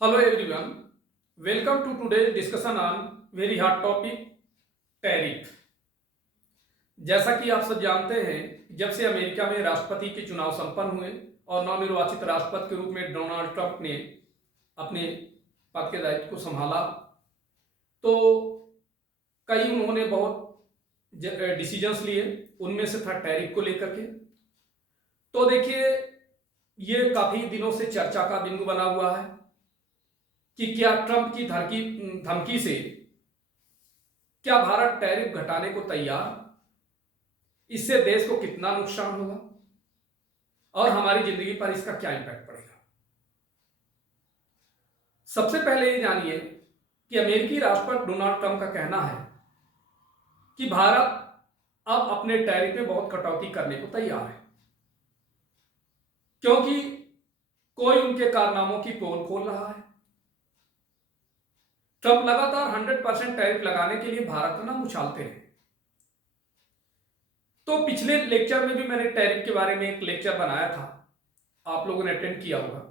Hello everyone, welcome to today's discussion on very hot topic tariff. जैसा कि आप सब जानते हैं, जब से अमेरिका में राष्ट्रपति के चुनाव संपन्न हुए और नवनिर्वाचित राष्ट्रपति के रूप में डोनाल्ड ट्रंप ने अपने पद के दायित्व को संभाला, तो कई उन्होंने बहुत डिसीजंस लिए। उनमें से था टैरिफ को लेकर के। तो देखिए, ये काफी दिनों से चर्चा का बिंदु बना हुआ है कि क्या ट्रंप की धमकी से क्या भारत टैरिफ घटाने को तैयार, इससे देश को कितना नुकसान होगा और हमारी जिंदगी पर इसका क्या इंपैक्ट पड़ेगा। सबसे पहले ये जानिए कि अमेरिकी राष्ट्रपति डोनाल्ड ट्रंप का कहना है कि भारत अब अपने टैरिफ में बहुत कटौती करने को तैयार है, क्योंकि कोई उनके कारनामों की पोल खोल रहा है। ट्रंप लगातार 100% टैरिफ लगाने के लिए भारत का नाम उछालते हैं। तो पिछले लेक्चर में भी मैंने टैरिफ के बारे में एक लेक्चर बनाया था, आप लोगों ने अटेंड किया होगा।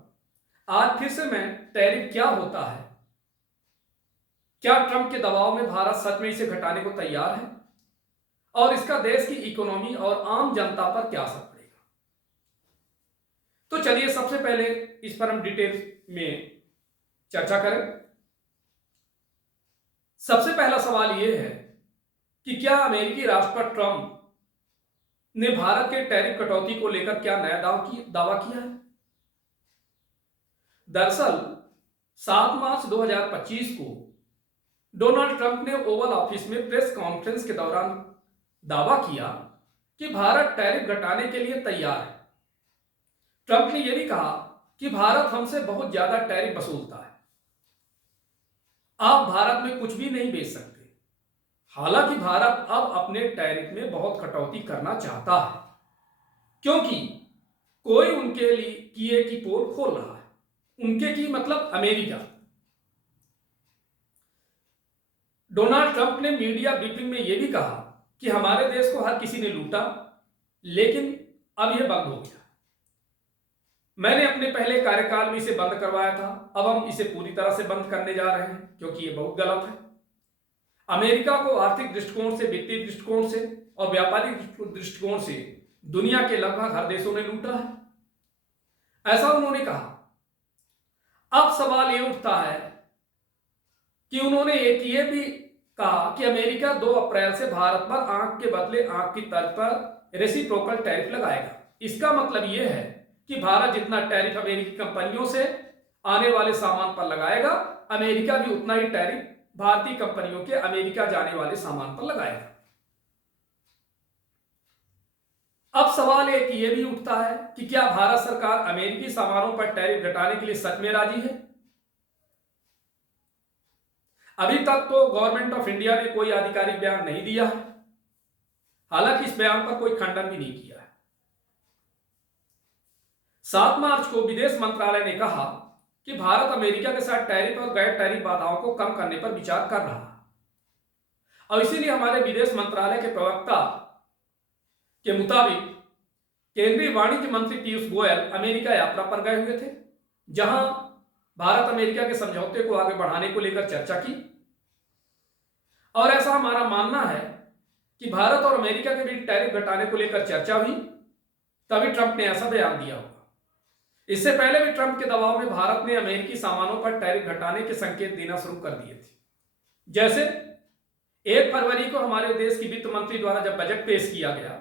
आज फिर से मैं टैरिफ क्या होता है, क्या ट्रंप के दबाव में भारत सच में इसे घटाने को तैयार है और इसका देश की इकोनॉमी और आम जनता पर क्या असर पड़ेगा। तो चलिए सबसे पहले इस पर हम डिटेल में चर्चा करें। सबसे पहला सवाल यह है कि क्या अमेरिकी राष्ट्रपति ट्रंप ने भारत के टैरिफ कटौती को लेकर क्या नया दावा किया है। दरअसल 7 मार्च 2025 को डोनाल्ड ट्रंप ने ओवल ऑफिस में प्रेस कॉन्फ्रेंस के दौरान दावा किया कि भारत टैरिफ घटाने के लिए तैयार है। ट्रंप ने यह भी कहा कि भारत हमसे बहुत ज्यादा टैरिफ वसूलता है, आप भारत में कुछ भी नहीं बेच सकते। हालांकि भारत अब अपने टैरिफ में बहुत कटौती करना चाहता है, क्योंकि कोई उनके लिए किए की पोल खोल रहा है। उनके की मतलब अमेरिका। डोनाल्ड ट्रंप ने मीडिया ब्रीफिंग में यह भी कहा कि हमारे देश को हर किसी ने लूटा, लेकिन अब यह बंद हो गया। मैंने अपने पहले कार्यकाल में इसे बंद करवाया था, अब हम इसे पूरी तरह से बंद करने जा रहे हैं, क्योंकि यह बहुत गलत है। अमेरिका को आर्थिक दृष्टिकोण से, वित्तीय दृष्टिकोण से और व्यापारिक दृष्टिकोण से दुनिया के लगभग हर देशों ने लूटा है, ऐसा उन्होंने कहा। अब सवाल यह उठता है कि उन्होंने एक ये भी कहा कि अमेरिका 2 अप्रैल से भारत पर आंख के बदले आंख की तर्ज पर रेसिप्रोकल टैरिफ लगाएगा। इसका मतलब यह है कि भारत जितना टैरिफ अमेरिकी कंपनियों से आने वाले सामान पर लगाएगा, अमेरिका भी उतना ही टैरिफ भारतीय कंपनियों के अमेरिका जाने वाले सामान पर लगाएगा। अब सवाल एक ये भी उठता है कि क्या भारत सरकार अमेरिकी सामानों पर टैरिफ घटाने के लिए सच में राजी है। अभी तक तो गवर्नमेंट ऑफ इंडिया ने कोई आधिकारिक बयान नहीं दिया है, हालांकि इस बयान पर कोई खंडन भी नहीं किया है। 7 मार्च को विदेश मंत्रालय ने कहा कि भारत अमेरिका के साथ टैरिफ और गैर टैरिफ बाधाओं को कम करने पर विचार कर रहा है, और इसीलिए हमारे विदेश मंत्रालय के प्रवक्ता के मुताबिक केंद्रीय वाणिज्य मंत्री पीयूष गोयल अमेरिका यात्रा पर गए हुए थे, जहां भारत अमेरिका के समझौते को आगे बढ़ाने को लेकर चर्चा की। और ऐसा हमारा मानना है कि भारत और अमेरिका के बीच टैरिफ घटाने को लेकर चर्चा हुई, तभी ट्रंप ने ऐसा बयान दिया होगा। इससे पहले भी ट्रंप के दबाव में भारत ने अमेरिकी सामानों पर टैरिफ घटाने के संकेत देना शुरू कर दिए थे। जैसे 1 फरवरी को हमारे देश की वित्त मंत्री द्वारा जब बजट पेश किया गया,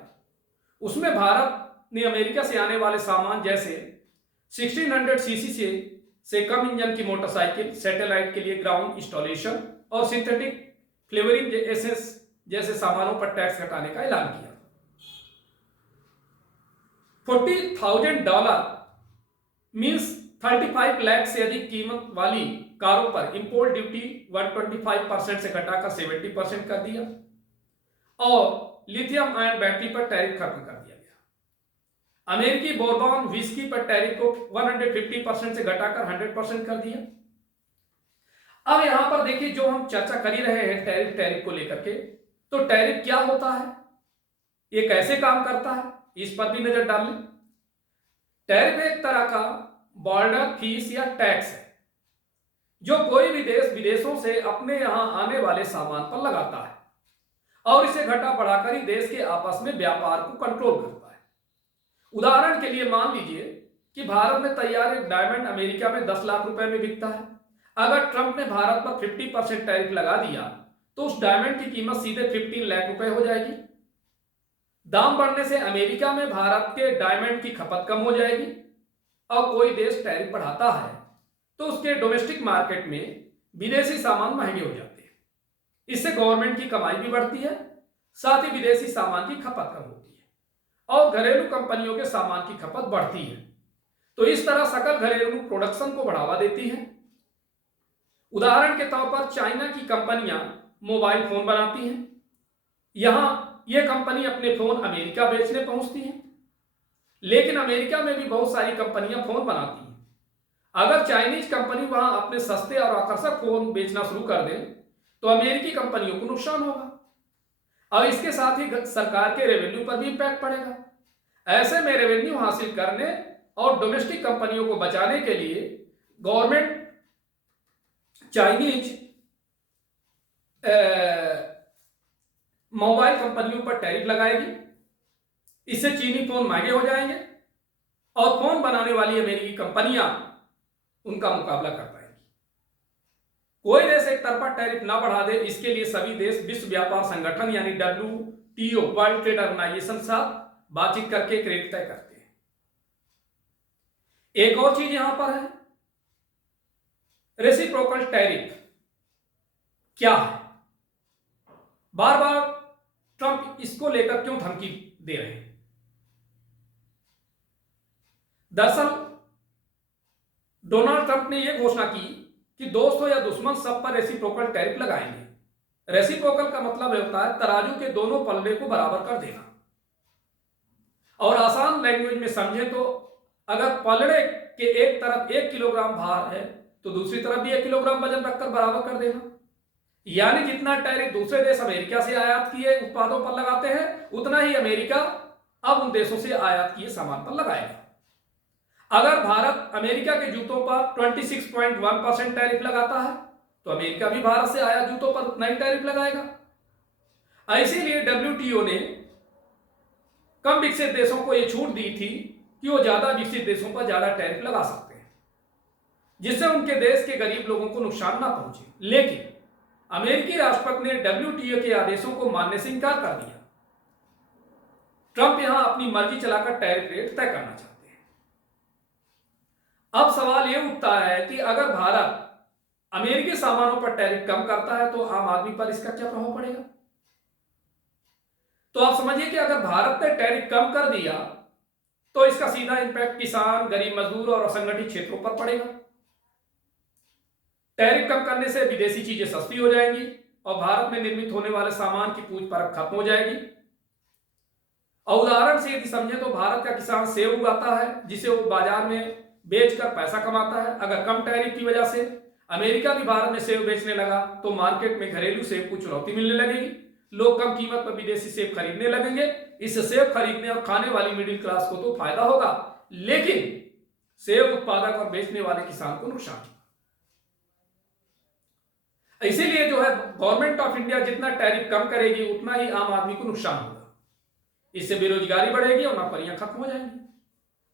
उसमें भारत ने अमेरिका से आने वाले सामान जैसे 1600 सीसी से कम इंजन की मोटरसाइकिल, सैटेलाइट के लिए ग्राउंड इंस्टॉलेशन और सिंथेटिक फ्लेवरिंग एसेंस जैसे सामानों पर टैक्स घटाने का ऐलान किया। $40,000 मींस 35 लाख से अधिक कीमत वाली कारों पर इंपोर्ट ड्यूटी 125% से घटाकर 70% कर दिया, और लिथियम आयन बैटरी पर टैरिफ खत्म कर दिया गया। अमेरिकी बोर्बॉन विस्की पर टैरिफ को 150% से घटाकर 100% कर दिया। अब यहां पर देखिए, जो हम चर्चा कर ही रहे हैं टैरिफ को लेकर के, तो टैरिफ क्या होता है, ये कैसे काम करता है, इस पर भी नजर डाल लें। टैरिफ एक तरह का बॉर्डर फीस या टैक्स है जो कोई भी देश विदेशों से अपने यहां आने वाले सामान पर लगाता है और इसे घटा बढ़ाकर ही देश के आपस में व्यापार को कंट्रोल करता है। उदाहरण के लिए मान लीजिए कि भारत में तैयार एक डायमंड अमेरिका में 10 लाख रुपए में बिकता है। अगर ट्रंप ने भारत पर 50% टैरिफ लगा दिया तो उस डायमंड की कीमत सीधे 15 लाख रुपए हो जाएगी। दाम बढ़ने से अमेरिका में भारत के डायमंड की खपत कम हो जाएगी और कोई देश टैरिफ बढ़ाता है तो उसके डोमेस्टिक मार्केट में विदेशी सामान महंगे हो जाते हैं। इससे गवर्नमेंट की कमाई भी बढ़ती है, साथ ही विदेशी सामान की खपत कम होती है और घरेलू कंपनियों के सामान की खपत बढ़ती है। तो इस तरह सकल घरेलू प्रोडक्शन को बढ़ावा देती है। उदाहरण के तौर पर चाइना की कंपनियां मोबाइल फोन बनाती हैं। यहां यह कंपनी अपने फोन अमेरिका बेचने पहुंचती है, लेकिन अमेरिका में भी बहुत सारी कंपनियां फोन बनाती हैं। अगर चाइनीज कंपनी वहां अपने सस्ते और आकर्षक फोन बेचना शुरू कर दे तो अमेरिकी कंपनियों को नुकसान होगा और इसके साथ ही सरकार के रेवेन्यू पर भी इंपैक्ट पड़ेगा। ऐसे में रेवेन्यू हासिल करने और डोमेस्टिक कंपनियों को बचाने के लिए गवर्नमेंट चाइनीज मोबाइल कंपनियों पर टैरिफ लगाएगी। इससे चीनी फोन महंगे हो जाएंगे और फोन बनाने वाली अमेरिकी कंपनियां उनका मुकाबला कर पाएंगी। कोई देश एक तरफा टैरिफ ना बढ़ा दे, इसके लिए सभी देश विश्व व्यापार संगठन यानी WTO वर्ल्ड ट्रेड ऑर्गेनाइजेशन साथ बातचीत करके एक रेट तय करते हैं। एक और चीज यहां पर है, रेसिप्रोकल टैरिफ क्या है? बार बार ट्रंप इसको लेकर क्यों धमकी दे रहे हैं? दरअसल डोनाल्ड ट्रंप ने यह घोषणा की कि दोस्त हो या दुश्मन सब पर रेसिप्रोकल टैरिफ लगाएंगे। रेसिप्रोकल का मतलब होता है तराजू के दोनों पल्ले को बराबर कर देना। और आसान लैंग्वेज में समझे तो अगर पलड़े के एक तरफ 1 किलोग्राम भार है तो दूसरी तरफ भी 1 किलोग्राम वजन रखकर बराबर कर देना। यानी जितना टैरिफ दूसरे देश अमेरिका से आयात किए उत्पादों पर लगाते हैं उतना ही अमेरिका अब उन देशों से आयात किए सामान पर लगाएगा। अगर भारत अमेरिका के जूतों पर 26.1% टैरिफ लगाता है तो अमेरिका भी भारत से आयात जूतों पर उतना ही टैरिफ लगाएगा। इसीलिए WTO ने कम विकसित देशों को यह छूट दी थी कि वो ज्यादा विकसित देशों पर ज्यादा टैरिफ लगा सकते हैं, जिससे उनके देश के गरीब लोगों को नुकसान ना पहुंचे। लेकिन अमेरिकी राष्ट्रपति ने WTO के आदेशों को मानने से इनकार कर दिया। ट्रंप यहां अपनी मर्जी चलाकर टैरिफ रेट तय करना चाहते हैं। अब सवाल यह उठता है कि अगर भारत अमेरिकी सामानों पर टैरिफ कम करता है तो आम आदमी पर इसका क्या प्रभाव पड़ेगा? तो आप समझिए कि अगर भारत ने टैरिफ कम कर दिया तो इसका सीधा इंपैक्ट किसान, गरीब मजदूर और असंगठित क्षेत्रों पर पड़ेगा। टैरिफ कम करने से विदेशी चीजें सस्ती हो जाएंगी और भारत में निर्मित होने वाले सामान की पूछ परख खत्म हो जाएगी। और उदाहरण से यदि समझे तो भारत का किसान सेब उगाता है जिसे वो बाजार में बेचकर पैसा कमाता है। अगर कम टैरिफ की वजह से अमेरिका भी भारत में सेब बेचने लगा तो मार्केट में घरेलू सेब को चुनौती मिलने लगेगी। लोग कम कीमत पर विदेशी सेब खरीदने लगेंगे। इससे सेब खरीदने और खाने वाली मिडिल क्लास को तो फायदा होगा, लेकिन सेब उत्पादक और बेचने वाले किसान को नुकसान। इसीलिए जो है गवर्नमेंट ऑफ इंडिया जितना टैरिफ कम करेगी उतना ही आम आदमी को नुकसान होगा। इससे बेरोजगारी बढ़ेगी और नौकरियां खत्म हो जाएंगी।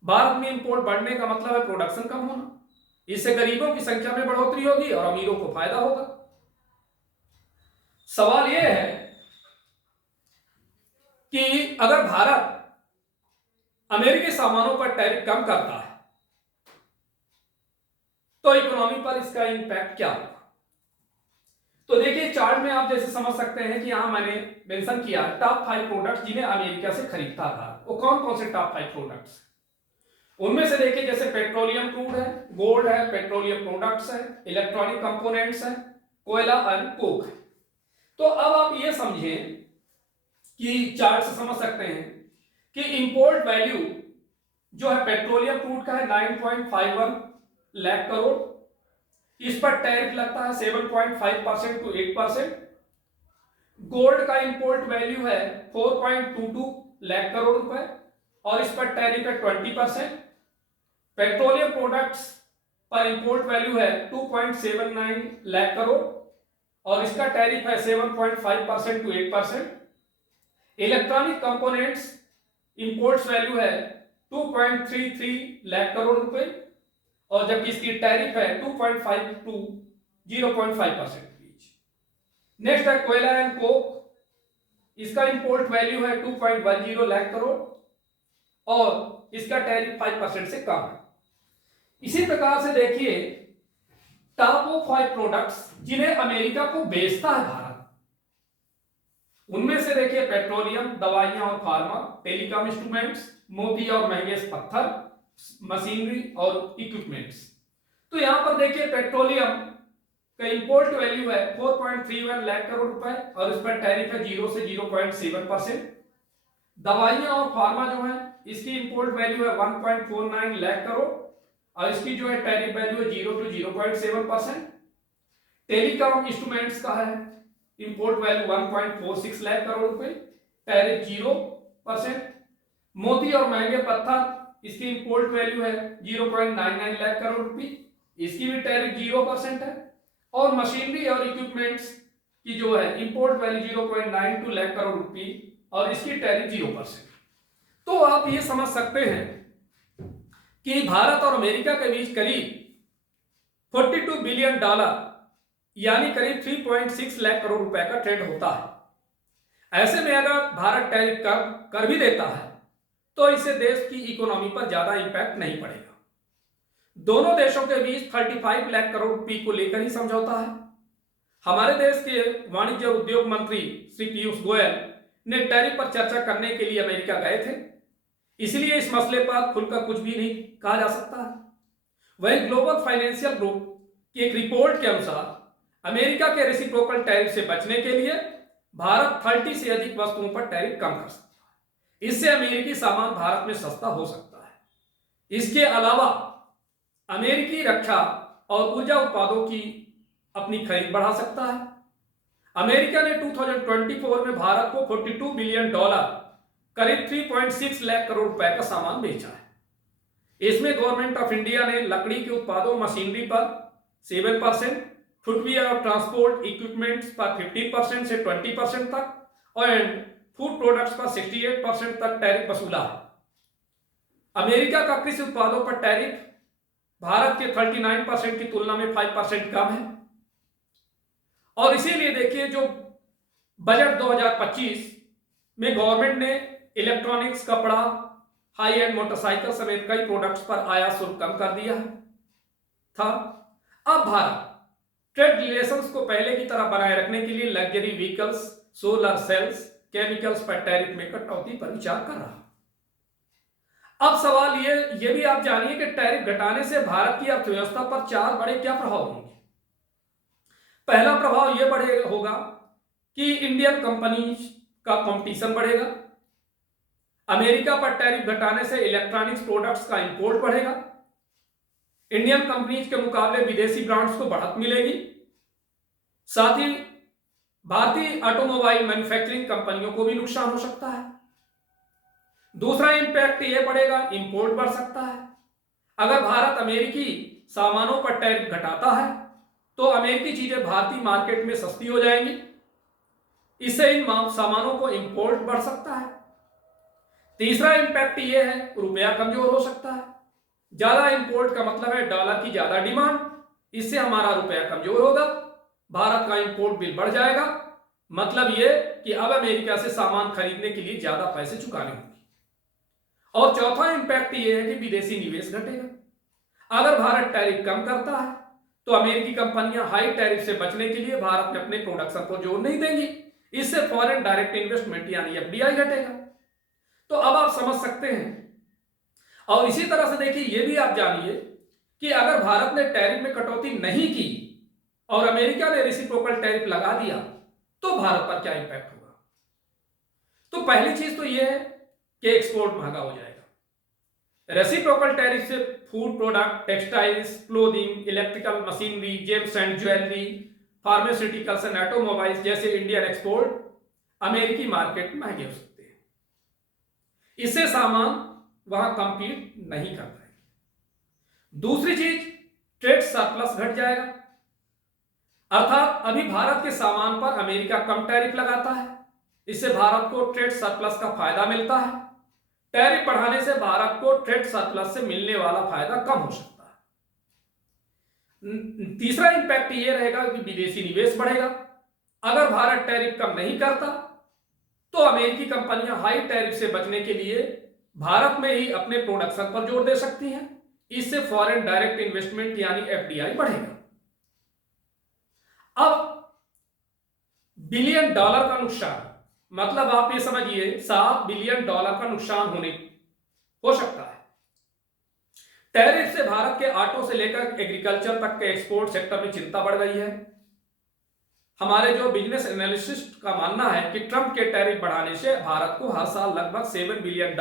भारत में इंपोर्ट बढ़ने का मतलब है प्रोडक्शन कम होना। इससे गरीबों की संख्या में बढ़ोतरी होगी और अमीरों को फायदा होगा। सवाल यह है कि अगर भारत अमेरिकी सामानों पर टैरिफ कम करता है तो इकोनॉमी पर इसका इंपैक्ट क्या होगा? तो देखिए चार्ट में आप जैसे समझ सकते हैं कि यहां मैंने मेंशन किया है टॉप 5 प्रोडक्ट्स जिन्हें अमेरिका से खरीदता था। वो कौन कौन से टॉप 5 प्रोडक्ट्स? उनमें से देखिए जैसे पेट्रोलियम क्रूड है, गोल्ड है, पेट्रोलियम प्रोडक्ट्स है, इलेक्ट्रॉनिक कंपोनेंट्स है, कोयला और कोक है। तो अब आप ये समझें कि चार्ट से समझ सकते हैं कि इंपोर्ट वैल्यू जो है पेट्रोलियम क्रूड का है 9.51 लाख करोड़। इस पर टैरिफ लगता है 7.5% to 8%। गोल्ड का इंपोर्ट वैल्यू है 4.22 लाख करोड़ रुपए और इस पर टैरिफ है 20%। पेट्रोलियम प्रोडक्ट्स पर इंपोर्ट वैल्यू है 2.79 लाख करोड़ और इसका टैरिफ है 7.5% to 8%। Electronic components imports value है 2.33 लाख करोड़ रुपए और जबकि इसकी टैरिफ है 2.5 टू 0.5% बीच। नेक्स्ट है कोयला एंड कोक, इसका इंपोर्ट वैल्यू है 2.10 लाख करोड़ और इसका टैरिफ 5% से कम है। इसी प्रकार से देखिए टॉप 5 प्रोडक्ट्स जिन्हें अमेरिका को बेचता है भारत, उनमें से देखिए पेट्रोलियम, दवाइयां और फार्मा, टेलीकॉम इंस्ट्रूमेंट्स, मोती और महंगे पत्थर, मशीनरी और इक्विपमेंट्स। तो यहां पर देखिए पेट्रोलियम का इंपोर्ट वैल्यू है 4.31 लाख करोड़ रुपए और इस पर टैरिफ है 0 से 0.7%। दवाइयां और फार्मा जो है इसकी इंपोर्ट वैल्यू है 1.49 लाख करोड़ और इसकी जो है टैरिफ वैल्यू है 0 टू 0.7%। टेलीकॉम इंस्ट्रूमेंट्स का है इंपोर्ट वैल्यू 1.46 लाख करोड़ रुपए, टैरिफ 0%। मोती और महंगे पत्थर इसकी इंपोर्ट वैल्यू है 0.99 लाख करोड़ रुपए, इसकी भी टैरिफ 0% है। और मशीनरी और इक्विपमेंट्स की जो है इंपोर्ट वैल्यू 0.92 लाख करोड़ रुपए और इसकी टैरिफ 0%। तो आप ये समझ सकते हैं कि भारत और अमेरिका के बीच करीब 42 बिलियन डॉलर यानी करीब 3.6 लाख करोड़ रुपए का ट्रेड होता है। ऐसे में अगर भारत टैरिफ कर भी देता है तो इससे देश की इकोनॉमी पर ज्यादा इंपैक्ट नहीं पड़ेगा। दोनों देशों के बीच 35 लाख करोड़ रुपए को लेकर ही समझौता है। हमारे देश के वाणिज्य और उद्योग मंत्री श्री पीयूष गोयल ने टैरिफ पर चर्चा करने के लिए अमेरिका गए थे, इसलिए इस मसले पर खुलकर कुछ भी नहीं कहा जा सकता है। वहीं ग्लोबल फाइनेंशियल ग्रुप की एक रिपोर्ट के अनुसार अमेरिका के रेसिप्रोकल टैरिफ से बचने के लिए भारत 30 से अधिक वस्तुओं पर टैरिफ कम कर सकता है। इससे अमेरिकी सामान भारत में सस्ता हो सकता है। इसके अलावा अमेरिकी रक्षा और ऊर्जा उत्पादों की अपनी खरीद बढ़ा सकता है। अमेरिका ने 2024 में भारत को 42 बिलियन डॉलर करीब 3.6 लाख करोड़ रुपए का सामान बेचा है। इसमें गवर्नमेंट ऑफ इंडिया ने लकड़ी के उत्पादों, मशीनरी पर 7%, फुटवियर और ट्रांसपोर्ट इक्विपमेंट्स पर 15% से 20% तक और फूड प्रोडक्ट्स पर 68% तक टैरिफ वसूला है। अमेरिका का कृषि उत्पादों पर टैरिफ भारत के 39% की तुलना में 5% कम है। और इसीलिए देखिए जो बजट 2025 में गवर्नमेंट ने इलेक्ट्रॉनिक्स, कपड़ा, हाई एंड मोटरसाइकिल समेत कई प्रोडक्ट्स पर आयात शुल्क कम कर दिया था। अब भारत ट्रेड रिलेशंस को पहले की तरह बनाए रखने के लिए luxury vehicles, solar cells, chemicals पर टैरिफ में कटौती पर विचार कर रहा है। अब सवाल ये भी आप जानिए कि टैरिफ घटाने से भारत की अर्थव्यवस्था पर 4 बड़े क्या प्रभाव होंगे। पहला प्रभाव यह होगा कि इंडियन कंपनीज का कंपटीशन बढ़ेगा। अमेरिका पर टैरिफ घटाने से इलेक्ट्रॉनिक्स प्रोडक्ट्स का इंपोर्ट बढ़ेगा। इंडियन कंपनीज के मुकाबले विदेशी ब्रांड्स को बढ़त मिलेगी। साथ ही भारतीय ऑटोमोबाइल मैन्युफैक्चरिंग कंपनियों को भी नुकसान हो सकता है। दूसरा इंपैक्ट यह पड़ेगा, इंपोर्ट बढ़ सकता है। अगर भारत अमेरिकी सामानों पर टैरिफ घटाता है तो अमेरिकी चीजें भारतीय मार्केट में सस्ती हो जाएंगी। इससे इन सामानों को इंपोर्ट बढ़ सकता है। तीसरा इंपैक्ट यह है, रुपया कमजोर हो सकता है। ज्यादा इंपोर्ट का मतलब है डॉलर की ज्यादा डिमांड, इससे हमारा रुपया कमजोर होगा, भारत का इंपोर्ट बिल बढ़ जाएगा। मतलब यह कि अब अमेरिका से सामान खरीदने के लिए ज्यादा पैसे चुकाने होंगे। और चौथा इंपैक्ट यह है कि विदेशी निवेश घटेगा। अगर भारत टैरिफ कम करता है तो अमेरिकी कंपनियां हाई टैरिफ से बचने के लिए भारत में अपने प्रोडक्शन को जोर नहीं देंगी। इससे फॉरेन डायरेक्ट इन्वेस्टमेंट यानी एफडीआई घटेगा। तो अब आप समझ सकते हैं। और इसी तरह से देखिए यह भी आप जानिए कि अगर भारत ने टैरिफ में कटौती नहीं की और अमेरिका ने रेसिप्रोकल टैरिफ लगा दिया तो भारत पर क्या इंपैक्ट होगा। तो पहली चीज तो यह है कि एक्सपोर्ट महंगा हो जाएगा। रेसिप्रोकल टैरिफ से food product, textiles, clothing, electrical machinery, James and jewellery, pharmaceuticals and automobiles जैसे इंडियन एक्सपोर्ट अमेरिकी मार्केट में महंगे हो सकते हैं। इससे सामान वहां कंपीट नहीं कर पाएंगे। दूसरी चीज, सरप्लस घट जाएगा। अर्थात अभी भारत के सामान पर अमेरिका कम टैरिफ लगाता है, इससे भारत को ट्रेड सरप्लस का फायदा मिलता है। टैरिफ बढ़ाने से भारत को ट्रेड सरप्लस से मिलने वाला फायदा कम हो सकता है। तीसरा इंपैक्ट यह रहेगा कि विदेशी निवेश बढ़ेगा। अगर भारत टैरिफ कम नहीं करता तो अमेरिकी कंपनियां हाई टैरिफ से बचने के लिए भारत में ही अपने प्रोडक्शन पर जोर दे सकती हैं। इससे फॉरेन डायरेक्ट इन्वेस्टमेंट यानी एफडीआई बढ़ेगा। अब $1 बिलियन का नुकसान, मतलब आप ये समझिए $7 बिलियन का नुकसान हो सकता है। टैरिफ से भारत के ऑटो से लेकर एग्रीकल्चर तक के एक्सपोर्ट सेक्टर में चिंता बढ़ गई है। हमारे जो बिजनेस एनालिसिस्ट का मानना है कि ट्रंप के टैरिफ बढ़ाने से भारत को हर साल लगभग $7 बिलियन,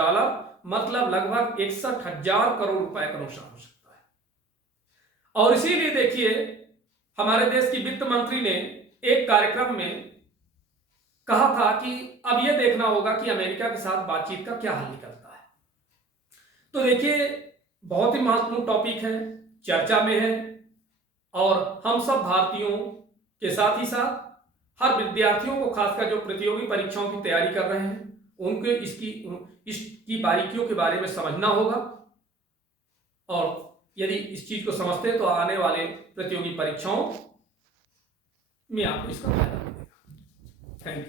मतलब लगभग 61,000 करोड़ रुपए का नुकसान हो सकता है। और इसीलिए देखिए हमारे देश की वित्त मंत्री ने एक कार्यक्रम में कहा था कि अब यह देखना होगा कि अमेरिका के साथ बातचीत का क्या हल निकलता है। तो देखिए बहुत ही महत्वपूर्ण टॉपिक है, चर्चा में है, और हम सब भारतीयों के साथ ही साथ हर विद्यार्थियों को, खासकर जो प्रतियोगी परीक्षाओं की तैयारी कर रहे हैं, उनके इसकी बारीकियों के बारे में समझना होगा। और यदि इस चीज को समझते हैं तो आने वाले प्रतियोगी परीक्षाओं में आपको इसका फायदा मिलेगा। Thank you.